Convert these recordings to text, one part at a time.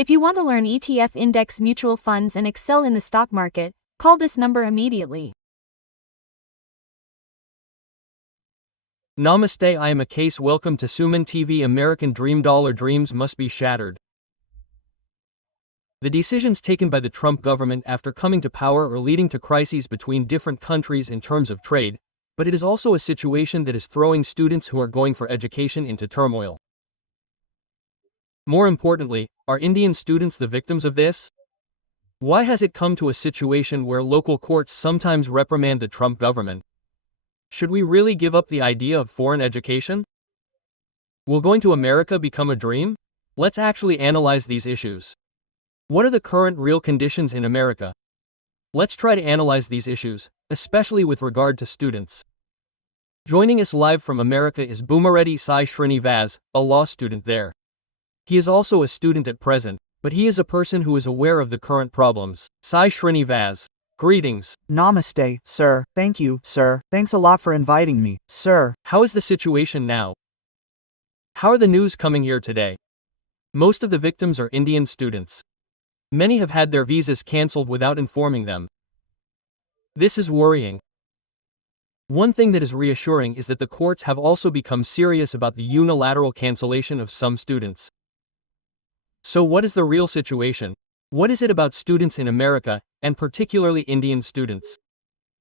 If you want to learn ETF index mutual funds and excel in the stock market, call this number immediately. Namaste, I am Akase. Welcome to Suman TV. American Dream. Dollar dreams must be shattered. The decisions taken by the Trump government after coming to power are leading to crises between different countries in terms of trade, but it is also a situation that is throwing students who are going for education into turmoil. More importantly, are Indian students the victims of this? Why has it come to a situation where local courts sometimes reprimand the Trump government? Should we really give up the idea of foreign education? Will going to America become a dream? Let's actually analyze these issues. What are the current real conditions in America? Let's try to analyze these issues, especially with regard to students. Joining us live from America is Bhumireddy Sai Srinivas, a law student there. He is also a student at present, but he is a person who is aware of the current problems. Sai Srinivas, greetings. Namaste, sir. Thank you, sir. Thanks a lot for inviting me, sir. How is the situation now? How are the news coming here today? Most of the victims are Indian students. Many have had their visas cancelled without informing them. This is worrying. One thing that is reassuring is that the courts have also become serious about the unilateral cancellation of some students. So what is the real situation? What is it about students in America, and particularly Indian students?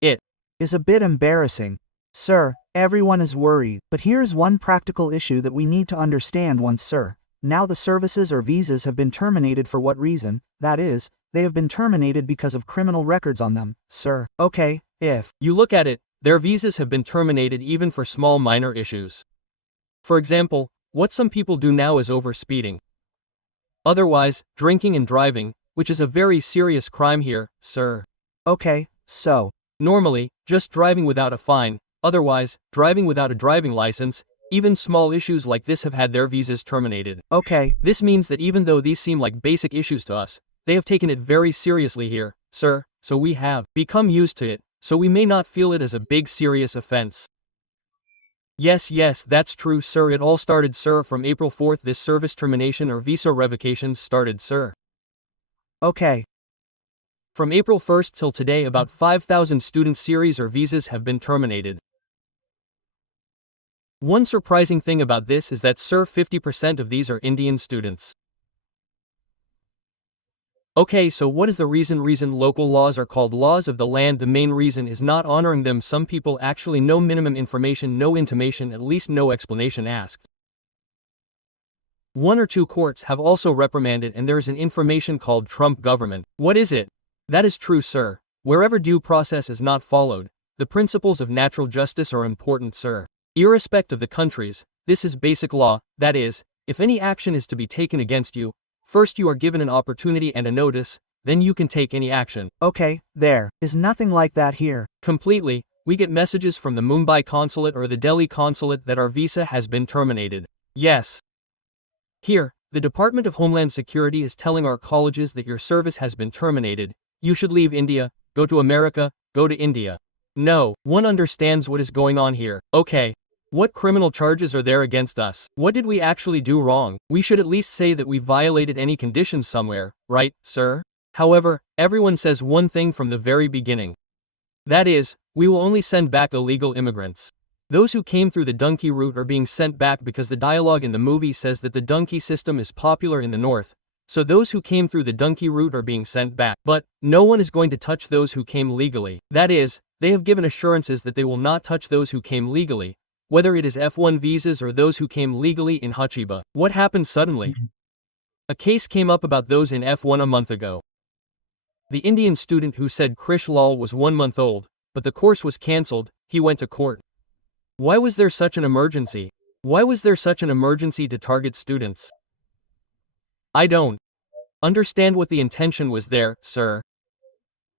It is a bit embarrassing. Sir, everyone is worried, but here is one practical issue that we need to understand once, sir. Now the services or visas have been terminated for what reason? That is, they have been terminated because of criminal records on them, sir. Okay, if you look at it, their visas have been terminated even for small minor issues. For example, what some people do now is over-speeding. Otherwise, drinking and driving, which is a very serious crime here, sir. Okay, so normally, just driving without a fine, otherwise, driving without a driving license, even small issues like this have had their visas terminated. Okay. This means that even though these seem like basic issues to us, they have taken it very seriously here, sir, so we have become used to it, so we may not feel it as a big serious offense. Yes, that's true, sir. It all started, sir, from April 4th. This service termination or visa revocations started, sir. Okay. From April 1st till today, about 5,000 student series or visas have been terminated. One surprising thing about this is that, sir, 50% of these are Indian students. Okay, so what is the reason? Local laws are called laws of the land. The main reason is not honoring them. Some people actually no minimum information, no intimation, at least no explanation asked. One or two courts have also reprimanded, and there is an information called Trump government. What is it? That is true, sir. Wherever due process is not followed, the principles of natural justice are important, sir. Irrespective of the countries, this is basic law. That is, if any action is to be taken against you, first you are given an opportunity and a notice, then you can take any action. Okay, there is nothing like that here. Completely, we get messages from the Mumbai consulate or the Delhi consulate that our visa has been terminated. Yes. Here, the Department of Homeland Security is telling our colleges that your service has been terminated. You should leave India, go to America, go to India. No, one understands what is going on here. Okay. What criminal charges are there against us? What did we actually do wrong? We should at least say that we violated any conditions somewhere, right, sir? However, everyone says one thing from the very beginning. That is, we will only send back illegal immigrants. Those who came through the donkey route are being sent back because the dialogue in the movie says that the donkey system is popular in the north. So those who came through the donkey route are being sent back. But no one is going to touch those who came legally. That is, they have given assurances that they will not touch those who came legally, whether it is F1 visas or those who came legally in Hachiba. What happened suddenly? A case came up about those in F1 a month ago. The Indian student who said Krish Lal was 1 month old, but the course was cancelled, he went to court. Why was there such an emergency? Why was there such an emergency to target students? I don't understand what the intention was there, sir.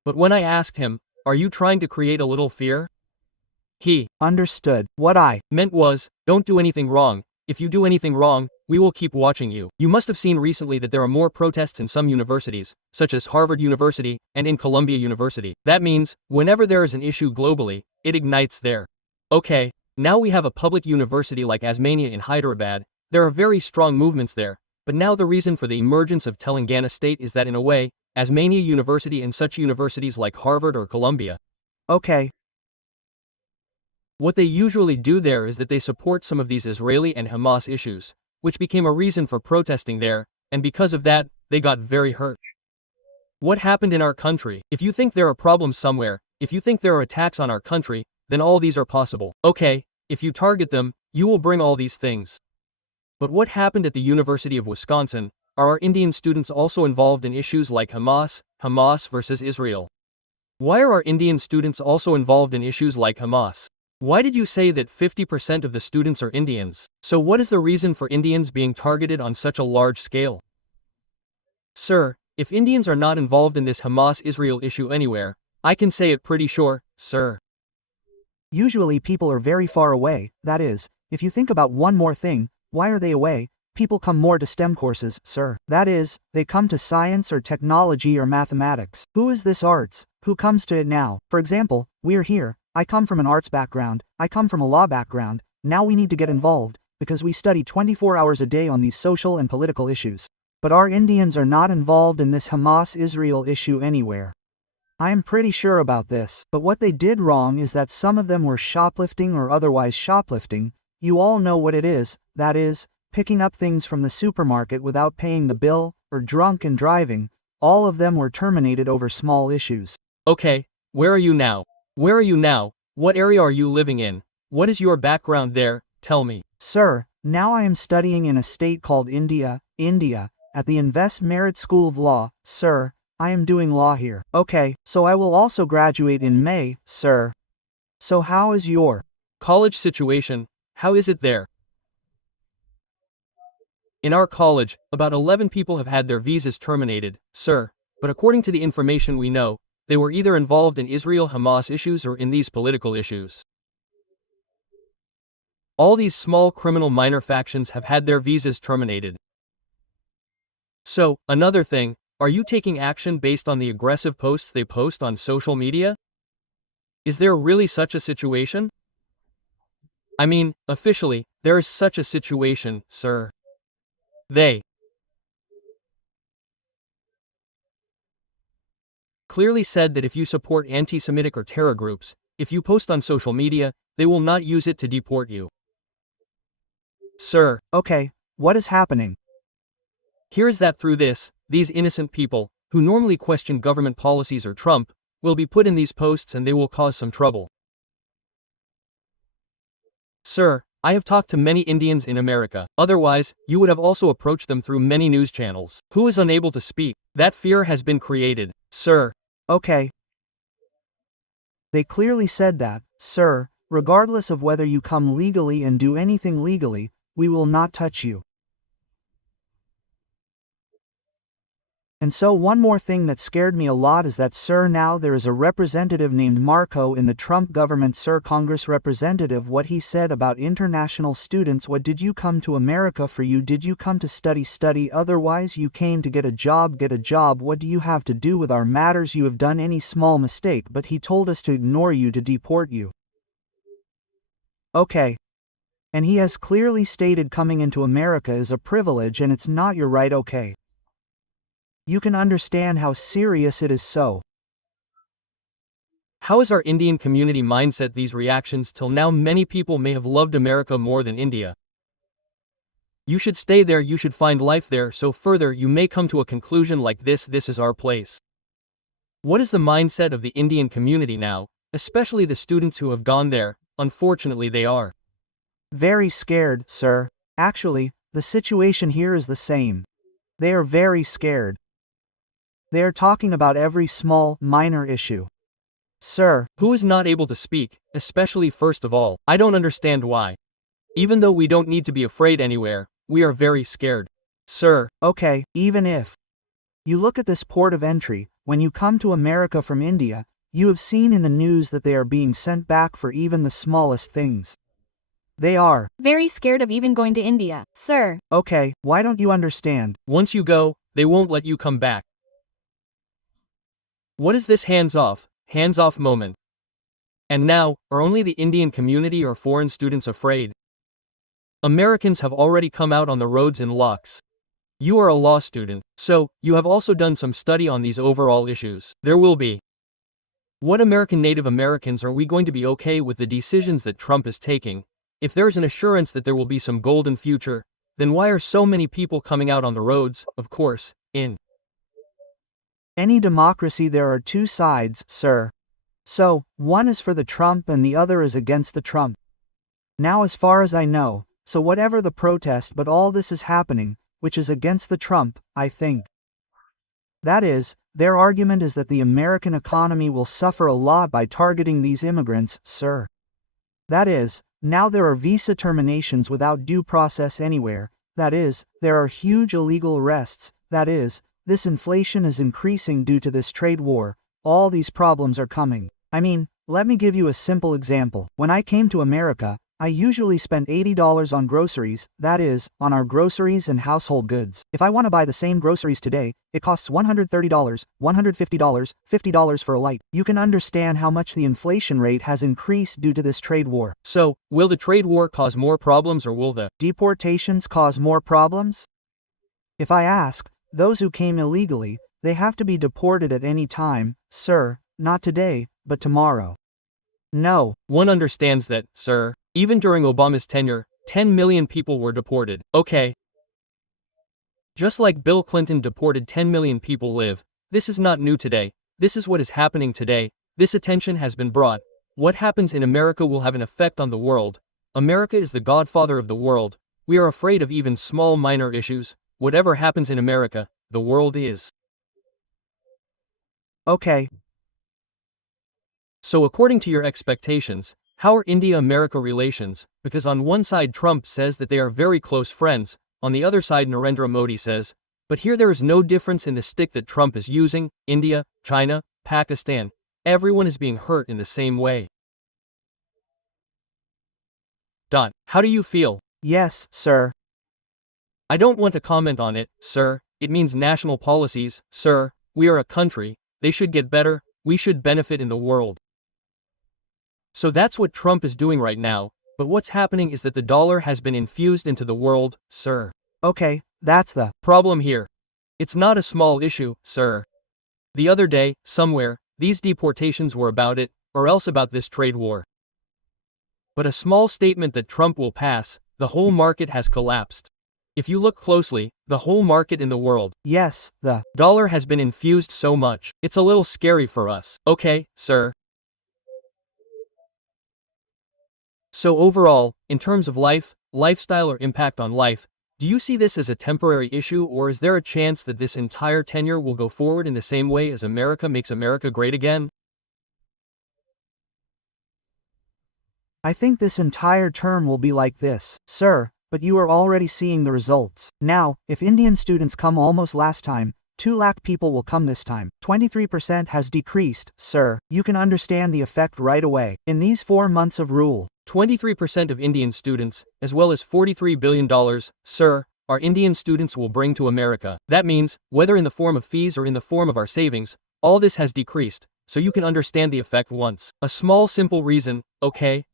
But when I asked him, are you trying to create a little fear? He understood. What I meant was, don't do anything wrong. If you do anything wrong, we will keep watching you. You must have seen recently that there are more protests in some universities, such as Harvard University and in Columbia University. That means, whenever there is an issue globally, it ignites there. Okay, now we have a public university like Osmania in Hyderabad. There are very strong movements there, But now the reason for the emergence of Telangana state is that in a way, Osmania University and such universities like Harvard or Columbia, Okay, what they usually do there is that they support some of these Israeli and Hamas issues, which became a reason for protesting there, and because of that, they got very hurt. What happened in our country? If you think there are problems somewhere, if you think there are attacks on our country, then all these are possible. Okay, if you target them, you will bring all these things. But what happened at the University of Wisconsin? Are our Indian students also involved in issues like Hamas versus Israel? Why are our Indian students also involved in issues like Hamas? Why did you say that 50% of the students are Indians? So what is the reason for Indians being targeted on such a large scale? Sir, if Indians are not involved in this Hamas-Israel issue anywhere, I can say it pretty sure, sir. usually people are very far away, that is, if you think about one more thing, why are they away? People come more to STEM courses, sir. That is, they come to science or technology or mathematics. Who is this arts? Who comes to it now? For example, we're here. I come from an arts background. I come from a law background. Now we need to get involved, because we study 24 hours a day on these social and political issues. But our Indians are not involved in this Hamas-Israel issue anywhere. I am pretty sure about this, but what they did wrong is that some of them were shoplifting or otherwise shoplifting. You all know what it is, that is, picking up things from the supermarket without paying the bill, or drunk and driving. All of them were terminated over small issues. Okay, where are you now? Where are you now? What area are you living in? What is your background there? Tell me. Sir, now I am studying in a state called India, at the Invest Merit School of Law, sir. I am doing law here. Okay, so I will also graduate in May, sir. So how is your College situation, how is it there? In our college, about 11 people have had their visas terminated, sir, but according to the information we know, they were either involved in Israel-Hamas issues or in these political issues. All these small criminal minor factions have had their visas terminated. So, another thing, are you taking action based on the aggressive posts they post on social media? Is there really such a situation? I mean, officially, there is such a situation, sir. They clearly said that if you support anti-Semitic or terror groups, if you post on social media, they will not use it to deport you. Sir, Okay, what is happening? here is that through this, these innocent people, who normally question government policies or Trump, will be put in these posts and they will cause some trouble. Sir, I have talked to many Indians in America. Otherwise, you would have also approached them through many news channels. Who is unable to speak? That fear has been created. Sir, Okay. They clearly said that, sir, regardless of whether you come legally and do anything legally, we will not touch you. And so one more thing that scared me a lot is that, sir, now there is a representative named Marco in the Trump government, sir, Congress representative, what he said about international students. What did you come to America for? You did you come to study, otherwise you came to get a job. What do you have to do with our matters? You have done any small mistake, but he told us to ignore you, to deport you. Okay. And he has clearly stated coming into America is a privilege and it's not your right, okay. You can understand how serious it is. So how is our Indian community mindset these reactions? Till now many people may have loved America more than India. You should stay there, you should find life there, so further you may come to a conclusion like this is our place. What is the mindset of the Indian community now, especially the students who have gone there? Unfortunately they are very scared, sir. Actually, the situation here is the same. They are very scared. They are talking about every small, minor issue. Sir, who is not able to speak, especially first of all, I don't understand why. Even though we don't need to be afraid anywhere, we are very scared. Sir, okay, even if you look at this port of entry, when you come to America from India, you have seen in the news that they are being sent back for even the smallest things. They are very scared of even going to India, sir. Okay, why don't you understand? Once you go, they won't let you come back. What is this hands-off moment? And now, are only the Indian community or foreign students afraid? Americans have already come out on the roads in lakhs. You are a law student, so you have also done some study on these overall issues. There will be. What American Native Americans are we going to be okay with the decisions that Trump is taking? If there is an assurance that there will be some golden future, then why are so many people coming out on the roads? Of course, in Any democracy there are two sides, sir. So, one is for the Trump and the other is against the Trump. Now as far as I know, so whatever the protest but all this is happening, which is against the Trump, I think. That is, their argument is that the American economy will suffer a lot by targeting these immigrants, sir. That is, now there are visa terminations without due process anywhere, that is, there are huge illegal arrests, that is, this inflation is increasing due to this trade war, all these problems are coming. I mean, let me give you a simple example. When I came to America, I usually spent $80 on groceries, that is, on our groceries and household goods. If I want to buy the same groceries today, it costs $130, $150, $50 for a light. You can understand how much the inflation rate has increased due to this trade war. So, will the trade war cause more problems or will the deportations cause more problems? If I ask, those who came illegally, they have to be deported at any time, sir, not today, but tomorrow. No. One understands that, sir. Even during Obama's tenure, 10 million people were deported. Okay. Just like Bill Clinton deported 10 million people live, this is not new today. This is what is happening today. This attention has been brought. What happens in America will have an effect on the world. America is the godfather of the world. We are afraid of even small minor issues. Whatever happens in America, the world is. Okay. So according to your expectations, how are India-America relations? Because on one side Trump says that they are very close friends, on the other side Narendra Modi says, but here there is no difference in the stick that Trump is using, India, China, Pakistan, everyone is being hurt in the same way. How do you feel? Yes, sir. I don't want to comment on it, sir, it means national policies, sir, we are a country, they should get better, we should benefit in the world. So that's what Trump is doing right now, but what's happening is that the dollar has been infused into the world, sir. Okay, that's the problem here. It's not a small issue, sir. The other day, somewhere, these deportations were about it, or else about this trade war. But a small statement that Trump will pass, the whole market has collapsed. If you look closely, the whole market in the world, yes, the dollar has been infused so much, it's a little scary for us. Okay, sir. So overall, in terms of life, lifestyle or impact on life, do you see this as a temporary issue or is there a chance that this entire tenure will go forward in the same way as America makes America great again? I think this entire term will be like this, sir, but you are already seeing the results. Now, if Indian students come almost last time, 2 lakh people will come this time. 23% has decreased, sir. You can understand the effect right away. In these 4 months of rule, 23% of Indian students, as well as $43 billion, sir, our Indian students will bring to America. That means, whether in the form of fees or in the form of our savings, all this has decreased, so you can understand the effect once. A small simple reason, okay.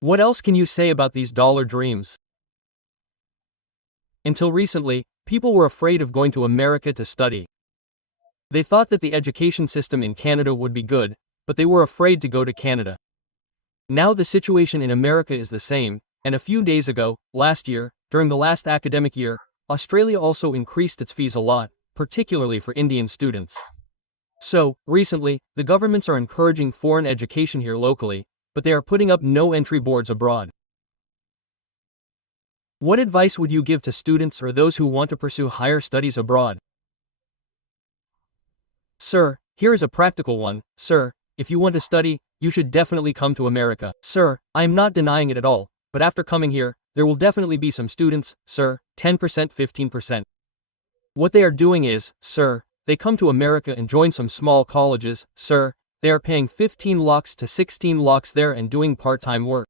What else can you say about these dollar dreams? Until recently, people were afraid of going to America to study. They thought that the education system in Canada would be good, but they were afraid to go to Canada. Now the situation in America is the same, and a few days ago, last year, during the last academic year, Australia also increased its fees a lot, particularly for Indian students. So, recently, the governments are encouraging foreign education here locally, but they are putting up no entry boards abroad. What advice would you give to students or those who want to pursue higher studies abroad? Sir, here is a practical one, sir. If you want to study, you should definitely come to America. Sir, I am not denying it at all, but after coming here, there will definitely be some students, sir, 10%, 15%. What they are doing is, sir, they come to America and join some small colleges, sir, they are paying 15 lakhs to 16 lakhs there and doing part-time work.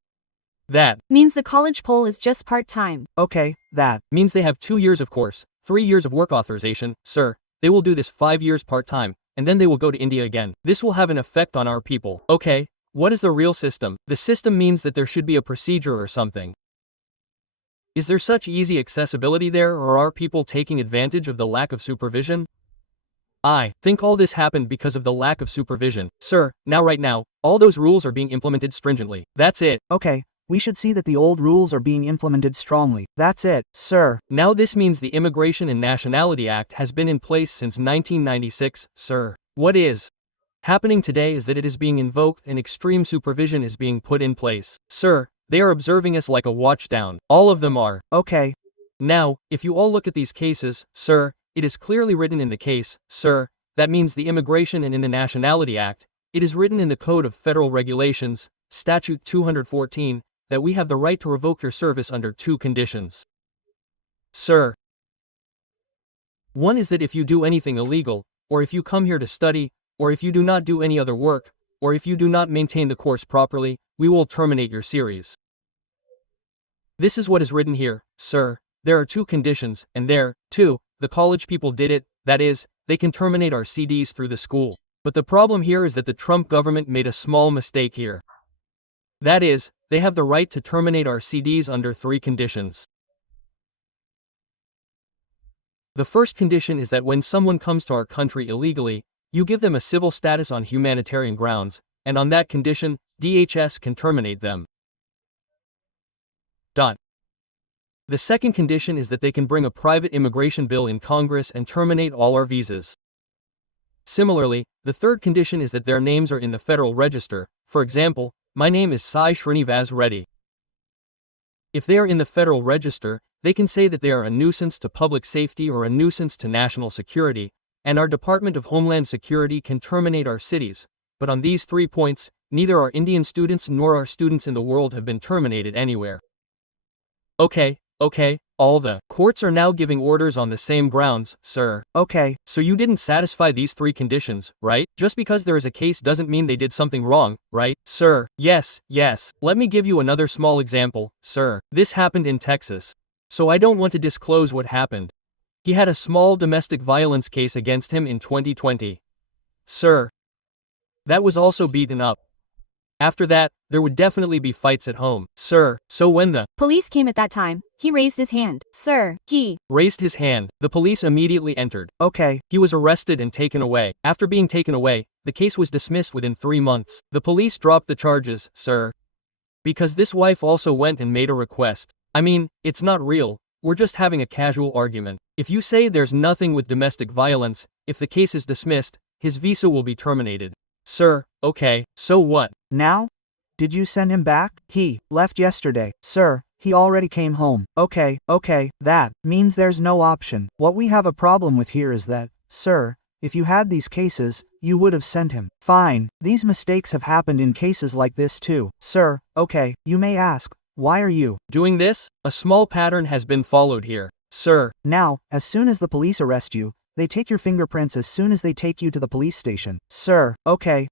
That means the college poll is just part-time. Okay, that means they have 2 years of course, 3 years of work authorization, sir, they will do this 5 years part-time, and then they will go to India again. This will have an effect on our people. Okay, what is the real system? The system means that there should be a procedure or something. Is there such easy accessibility there, or are people taking advantage of the lack of supervision? I think all this happened because of the lack of supervision, sir. Right now, all those rules are being implemented stringently. That's it. Okay, we should see that the old rules are being implemented strongly. That's it, sir. Now this means the Immigration and Nationality Act has been in place since 1996, sir. What is happening today is that it is being invoked and extreme supervision is being put in place. Sir, they are observing us like a watchdown. All of them are. Okay. Now, if you all look at these cases, sir, it is clearly written in the case, sir, that means the Immigration and in the Nationality Act, it is written in the Code of Federal Regulations, Statute 214, that we have the right to revoke your service under 2 conditions. Sir. One is that if you do anything illegal, or if you come here to study, or if you do not do any other work, or if you do not maintain the course properly, we will terminate your series. This is what is written here, sir. There are 2 conditions, and there, too, the college people did it, that is, they can terminate our CDs through the school. But the problem here is that the Trump government made a small mistake here. That is, they have the right to terminate our CDs under 3 conditions. The first condition is that when someone comes to our country illegally, you give them a civil status on humanitarian grounds, and on that condition, DHS can terminate them. The second condition is that they can bring a private immigration bill in Congress and terminate all our visas. Similarly, the third condition is that their names are in the Federal Register. For example, my name is Sai Srinivas Reddy. If they are in the Federal Register, they can say that they are a nuisance to public safety or a nuisance to national security, and our Department of Homeland Security can terminate our cities. But on these 3 points, neither our Indian students nor our students in the world have been terminated anywhere. Okay, all the courts are now giving orders on the same grounds, sir. Okay. So you didn't satisfy these 3 conditions, right? Just because there is a case doesn't mean they did something wrong, right, sir? Yes. Let me give you another small example, sir. This happened in Texas. So I don't want to disclose what happened. He had a small domestic violence case against him in 2020. Sir. That was also beaten up. After that, there would definitely be fights at home, sir. So when the Police came at that time, he raised his hand. Sir, he raised his hand, the police immediately entered. Okay. He was arrested and taken away. After being taken away, the case was dismissed within 3 months. The police dropped the charges, sir. Because this wife also went and made a request. I mean, it's not real. We're just having a casual argument. If you say there's nothing with domestic violence, if the case is dismissed, his visa will be terminated. Sir, okay, so what? Now? Did you send him back? He left yesterday. Sir, he already came home. Okay, that means there's no option. What we have a problem with here is that, sir, if you had these cases, you would have sent him. Fine, these mistakes have happened in cases like this too. Sir, okay, you may ask, why are you doing this? A small pattern has been followed here, sir. Now, as soon as the police arrest you, they take your fingerprints as soon as they take you to the police station. Sir, okay.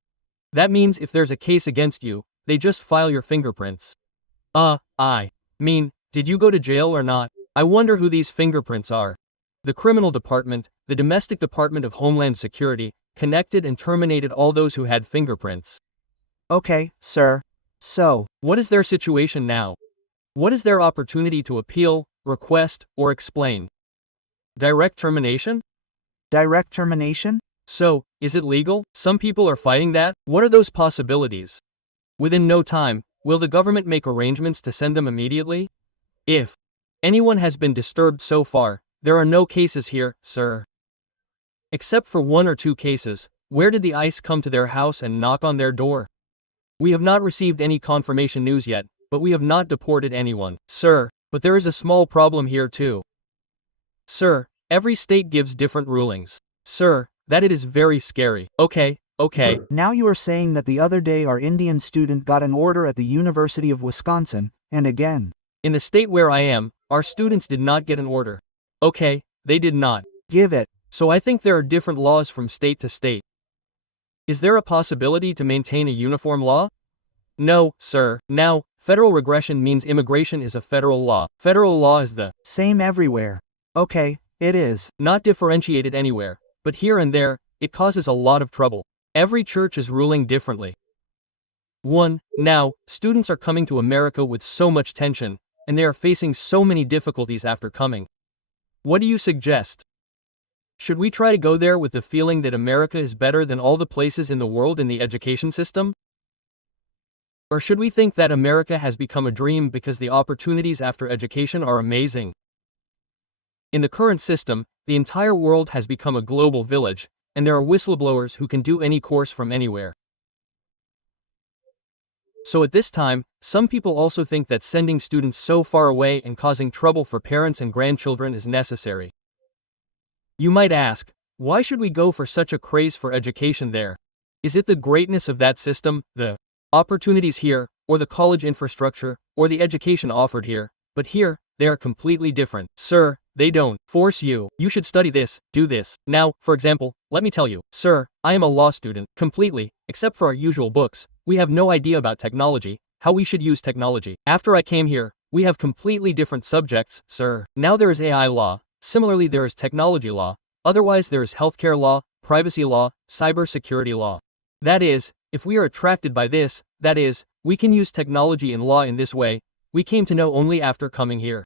That means if there's a case against you, they just file your fingerprints. I mean, did you go to jail or not? I wonder who these fingerprints are. The Criminal Department, the Domestic Department of Homeland Security, connected and terminated all those who had fingerprints. Okay, sir. So, what is their situation now? What is their opportunity to appeal, request, or explain? Direct termination? Direct termination? So, is it legal? Some people are fighting that. What are those possibilities? Within no time, will the government make arrangements to send them immediately? If anyone has been disturbed so far, there are no cases here, sir. Except for 1 or 2 cases, where did the ICE come to their house and knock on their door? We have not received any confirmation news yet, but we have not deported anyone, sir. But there is a small problem here too. Sir, every state gives different rulings. Sir, that it is very scary. Okay. Now you are saying that the other day our Indian student got an order at the University of Wisconsin, and again. In the state where I am, our students did not get an order. Okay, they did not. Give it. So I think there are different laws from state to state. Is there a possibility to maintain a uniform law? No, sir. Now, federal regression means immigration is a federal law. Federal law is the same everywhere. Okay, it is. Not differentiated anywhere, but here and there, it causes a lot of trouble. Every church is ruling differently. 1. Now, students are coming to America with so much tension. and they are facing so many difficulties after coming. What do you suggest? Should we try to go there with the feeling that America is better than all the places in the world in the education system? Or should we think that America has become a dream because the opportunities after education are amazing? In the current system, the entire world has become a global village, and there are whistleblowers who can do any course from anywhere. So at this time, some people also think that sending students so far away and causing trouble for parents and grandchildren is necessary. You might ask, why should we go for such a craze for education there? Is it the greatness of that system, the opportunities here, or the college infrastructure, or the education offered here? But here, they are completely different. Sir, they don't force you. You should study this, do this. Now, for example, let me tell you, sir, I am a law student, completely, except for our usual books. We have no idea about technology, how we should use technology. After I came here, we have completely different subjects, sir. Now there is AI law. Similarly, there is technology law. Otherwise, there is healthcare law, privacy law, cybersecurity law. That is, if we are attracted by this, that is, we can use technology in law in this way, we came to know only after coming here.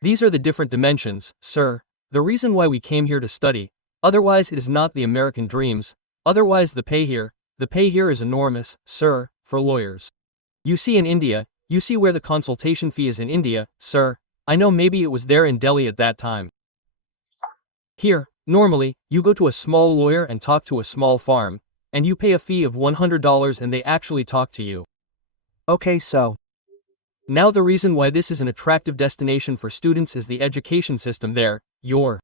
These are the different dimensions, sir, the reason why we came here to study. Otherwise, it is not the American dreams. Otherwise, the pay here is enormous, sir, for lawyers. You see in India, you see where the consultation fee is in India, sir. I know maybe it was there in Delhi at that time. Here, normally, you go to a small lawyer and talk to a small farm, and you pay a fee of $100 and they actually talk to you. Okay, so. Now the reason why this is an attractive destination for students is the education system there. Your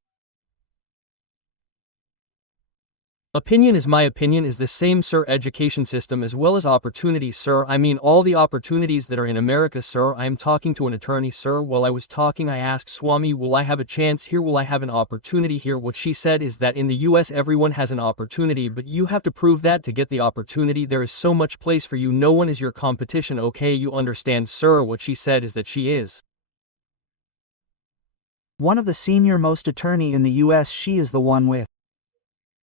opinion is my opinion is the same, sir. Education system as well as opportunities, sir. I mean all the opportunities that are in America, sir. I am talking to an attorney, sir. While I was talking, I asked Swami, will I have a chance here? Will I have an opportunity here? What she said is that in the US everyone has an opportunity, but you have to prove that to get the opportunity. There is so much place for you. No one is your competition. Okay, you understand, sir. What she said is that she is one of the senior most attorney in the US. She is the one with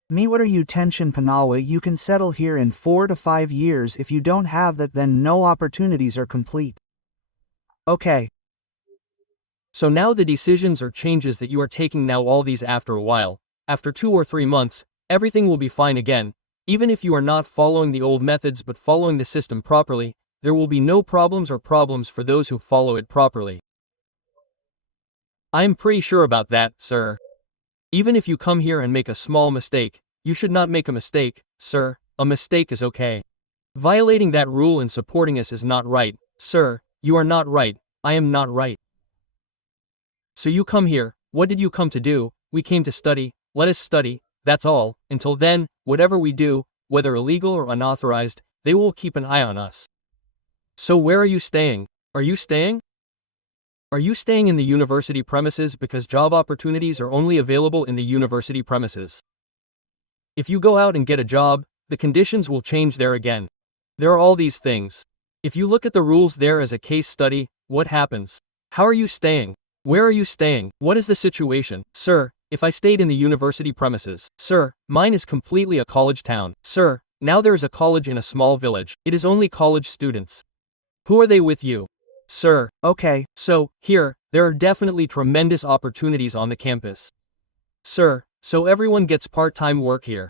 me. What are you tension Panawa? You can settle here in 4 to 5 years. If you don't have that, then no opportunities are complete. Okay. So now the decisions or changes that you are taking now, all these after a while, after 2 or 3 months, everything will be fine again. Even if you are not following the old methods but following the system properly, there will be no problems or problems for those who follow it properly. I am pretty sure about that, sir. Even if you come here and make a small mistake, you should not make a mistake, sir. A mistake is okay. Violating that rule and supporting us is not right, sir. You are not right. I am not right. So you come here. What did you come to do? We came to study. Let us study. That's all. Until then, whatever we do, whether illegal or unauthorized, they will keep an eye on us. So where are you staying? Are you staying? Are you staying in the university premises because job opportunities are only available in the university premises? If you go out and get a job, the conditions will change there again. There are all these things. If you look at the rules there as a case study, what happens? How are you staying? Where are you staying? What is the situation? Sir, if I stayed in the university premises, sir, mine is completely a college town. Sir, now there is a college in a small village. It is only college students. Who are they with you? Sir. Okay. So, here, there are definitely tremendous opportunities on the campus. Sir, so everyone gets part-time work here.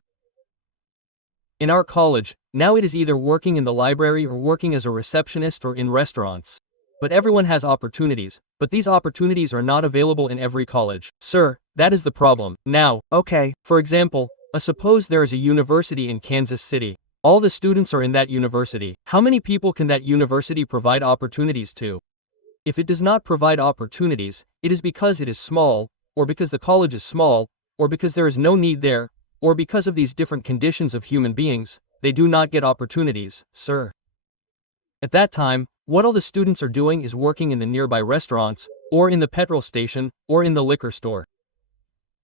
In our college, now it is either working in the library or working as a receptionist or in restaurants. But everyone has opportunities, but these opportunities are not available in every college. Sir, that is the problem. Now, okay. For example, suppose there is a university in Kansas City. All the students are in that university. How many people can that university provide opportunities to? If it does not provide opportunities, it is because it is small, or because the college is small, or because there is no need there, or because of these different conditions of human beings, they do not get opportunities, sir. At that time, what all the students are doing is working in the nearby restaurants, or in the petrol station, or in the liquor store.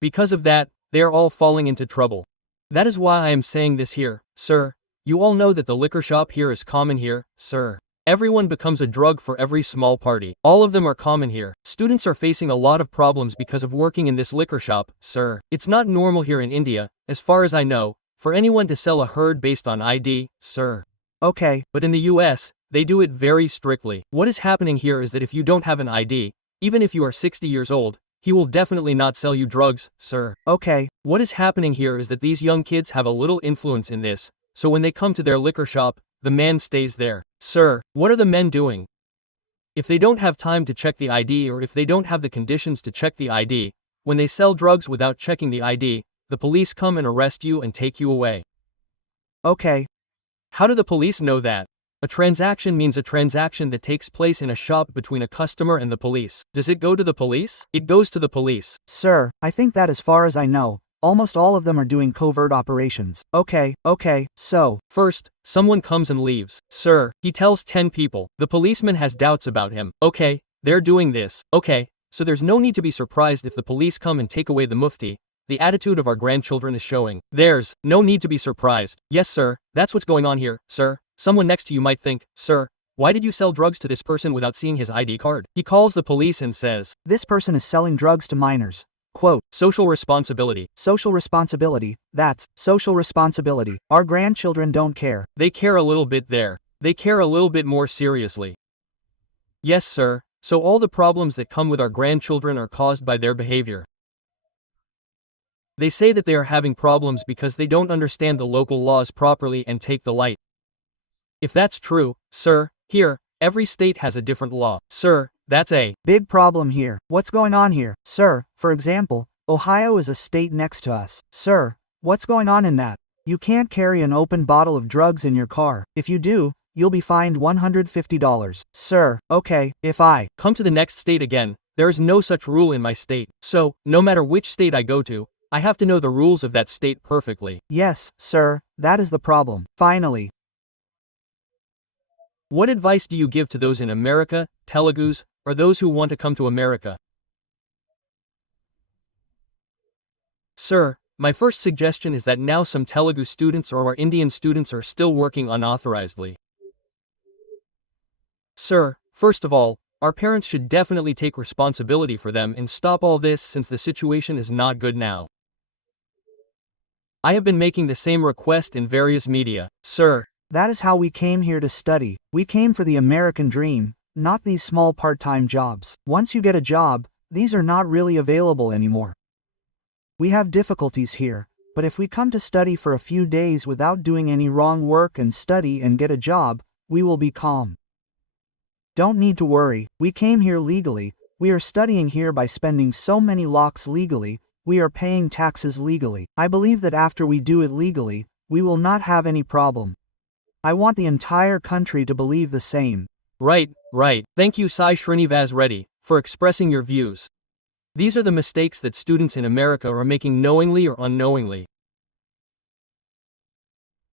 Because of that, they are all falling into trouble. That is why I am saying this here, sir. You all know that the liquor shop here is common here, sir. Everyone becomes a drug for every small party. All of them are common here. Students are facing a lot of problems because of working in this liquor shop, sir. It's not normal here in India, as far as I know, for anyone to sell a herd based on ID, sir. Okay. But in the US, They do it very strictly. What is happening here is that if you don't have an ID, even if you are 60 years old, he will definitely not sell you drugs, sir. Okay. What is happening here is that these young kids have a little influence in this, so when they come to their liquor shop, the man stays there. Sir, what are the men doing? If they don't have time to check the ID or if they don't have the conditions to check the ID, when they sell drugs without checking the ID, the police come and arrest you and take you away. Okay. How do the police know that? A transaction means a transaction that takes place in a shop between a customer and the police. Does it go to the police? It goes to the police. Sir, I think that as far as I know, almost all of them are doing covert operations. Okay, so. First, someone comes and leaves. Sir, he tells 10 people. The policeman has doubts about him. Okay, they're doing this. Okay, so there's no need to be surprised if the police come and take away the mufti. The attitude of our grandchildren is showing. There's no need to be surprised. Yes, sir, that's what's going on here, sir. Someone next to you might think, sir, why did you sell drugs to this person without seeing his ID card? He calls the police and says, this person is selling drugs to minors. Quote, social responsibility. Social responsibility, that's social responsibility. Our grandchildren don't care. They care a little bit there. They care a little bit more seriously. Yes, sir, so all the problems that come with our grandchildren are caused by their behavior. They say that they are having problems because they don't understand the local laws properly and take the light. If that's true, sir, here, every state has a different law. Sir, that's a big problem here. What's going on here? Sir, for example, Ohio is a state next to us. Sir, what's going on in that? You can't carry an open bottle of drugs in your car. If you do, you'll be fined $150. Sir, okay, if I come to the next state again, there is no such rule in my state. So, no matter which state I go to, I have to know the rules of that state perfectly. Yes, sir, that is the problem. Finally. What advice do you give to those in America, Telugus, or those who want to come to America? Sir, my first suggestion is that now some Telugu students or our Indian students are still working unauthorizedly. Sir, first of all, our parents should definitely take responsibility for them and stop all this since the situation is not good now. I have been making the same request in various media, sir. That is how we came here to study. We came for the American dream, not these small part-time jobs. Once you get a job, these are not really available anymore. We have difficulties here, but if we come to study for a few days without doing any wrong work and study and get a job, we will be calm. Don't need to worry, we came here legally, we are studying here by spending so many lakhs legally, we are paying taxes legally. I believe that after we do it legally, we will not have any problem. I want the entire country to believe the same. Right. Thank you Sai Srinivas Reddy, for expressing your views. These are the mistakes that students in America are making knowingly or unknowingly.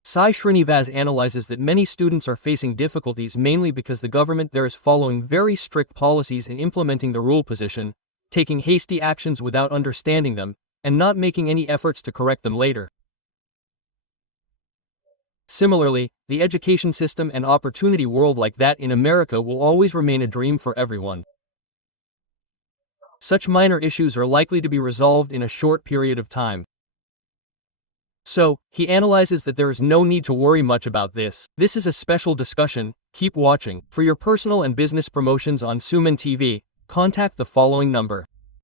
Sai Srinivas analyzes that many students are facing difficulties mainly because the government there is following very strict policies in implementing the rule position, taking hasty actions without understanding them, and not making any efforts to correct them later. Similarly, the education system and opportunity world like that in America will always remain a dream for everyone. Such minor issues are likely to be resolved in a short period of time. So, he analyzes that there is no need to worry much about this. This is a special discussion. Keep watching. For your personal and business promotions on Suman TV, contact the following number.